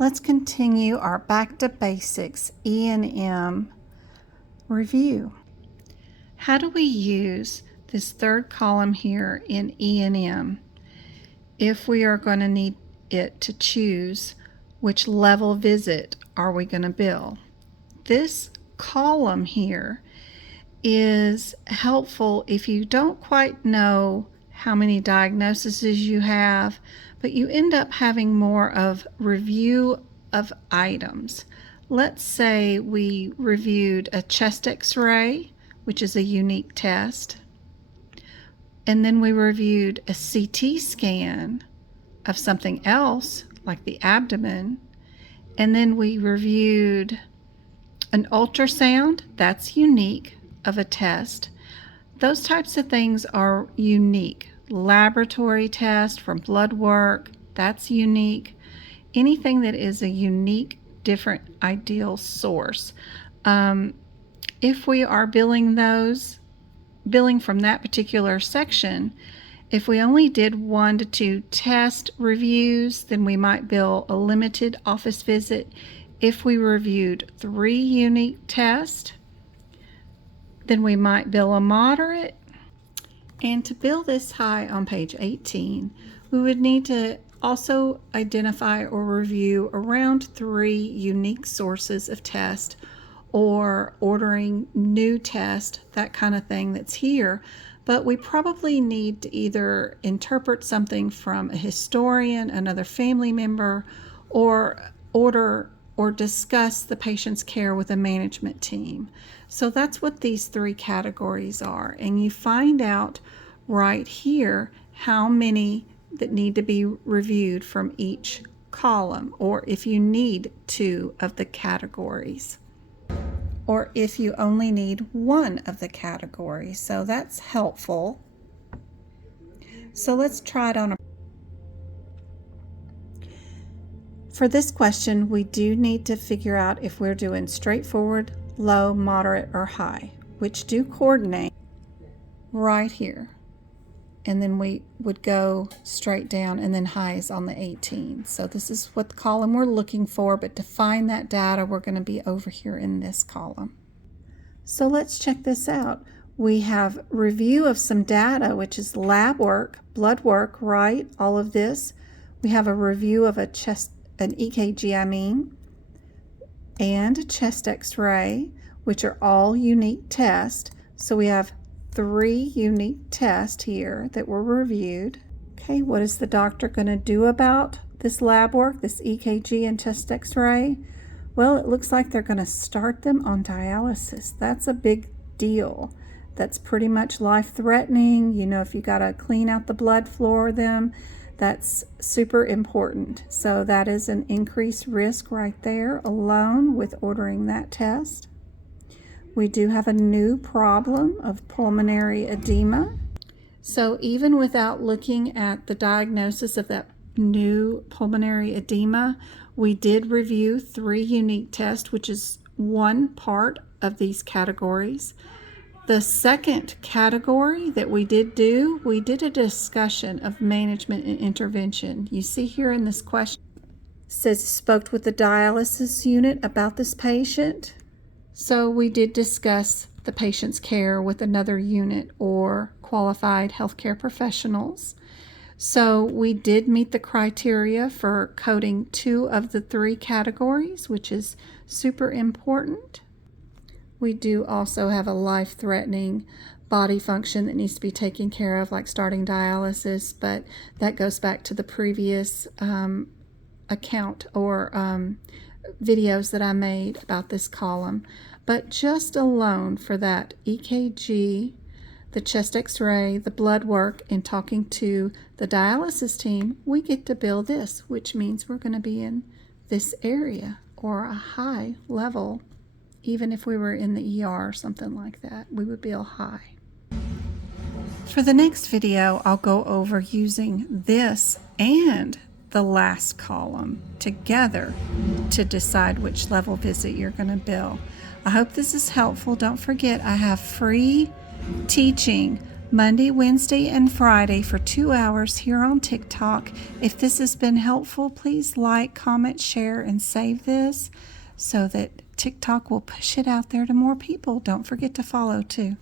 Let's continue our Back to Basics E&M review. How do we use this third column here in E&M if we are going to need it to choose which level visit are we going to bill? This column here is helpful if you don't quite know how many diagnoses you have, but you end up having more of review of items. Let's say we reviewed a chest x-ray, which is a unique test, and then we reviewed a CT scan of something else, like the abdomen, and then we reviewed an ultrasound, that's unique, of a test. Those types of things are unique. Laboratory test from blood work, that's unique. Anything that is a unique, different, ideal source. If we are billing from that particular section, if we only did 1 to 2 test reviews, then we might bill a limited office visit. If we reviewed 3 unique tests, then we might bill a moderate. And to bill this high on page 18, we would need to also identify or review around 3 unique sources of test, or ordering new test, that kind of thing that's here. But we probably need to either interpret something from a historian, another family member, or order or discuss the patient's care with a management team. So that's what these 3 categories are. And you find out right here how many that need to be reviewed from each column, or if you need 2 of the categories, or if you only need 1 of the categories. So that's helpful. So let's try it on. For this question, we do need to figure out if we're doing straightforward, low, moderate, or high, which do coordinate right here. And then we would go straight down, and then high is on the 18. So this is what the column we're looking for, but to find that data, we're going to be over here in this column. So let's check this out. We have review of some data, which is lab work, blood work, right? All of this. We have a review of an EKG, and a chest x-ray, which are all unique tests. So we have 3 unique tests here that were reviewed. Okay, what is the doctor going to do about this lab work, this EKG and chest x-ray? Well, it looks like they're going to start them on dialysis. That's a big deal. That's pretty much life-threatening. You know, if you got to clean out the blood for them, that's super important. So that is an increased risk right there alone with ordering that test. We do have a new problem of pulmonary edema. So even without looking at the diagnosis of that new pulmonary edema, we did review 3 unique tests, which is one part of these categories. The second category that we did a discussion of management and intervention. You see here in this question, it says spoke with the dialysis unit about this patient. So we did discuss the patient's care with another unit or qualified healthcare professionals. So we did meet the criteria for coding 2 of the 3 categories, which is super important. We do also have a life-threatening body function that needs to be taken care of, like starting dialysis, but that goes back to the previous account or videos that I made about this column. But just alone for that EKG, the chest x-ray, the blood work, and talking to the dialysis team, we get to bill this, which means we're going to be in this area or a high level. Even if we were in the ER or something like that, we would bill high. For the next video, I'll go over using this and the last column together to decide which level visit you're going to bill. I hope this is helpful. Don't forget, I have free teaching Monday, Wednesday, and Friday for 2 hours here on TikTok. If this has been helpful, please like, comment, share, and save this so that TikTok will push it out there to more people. Don't forget to follow too.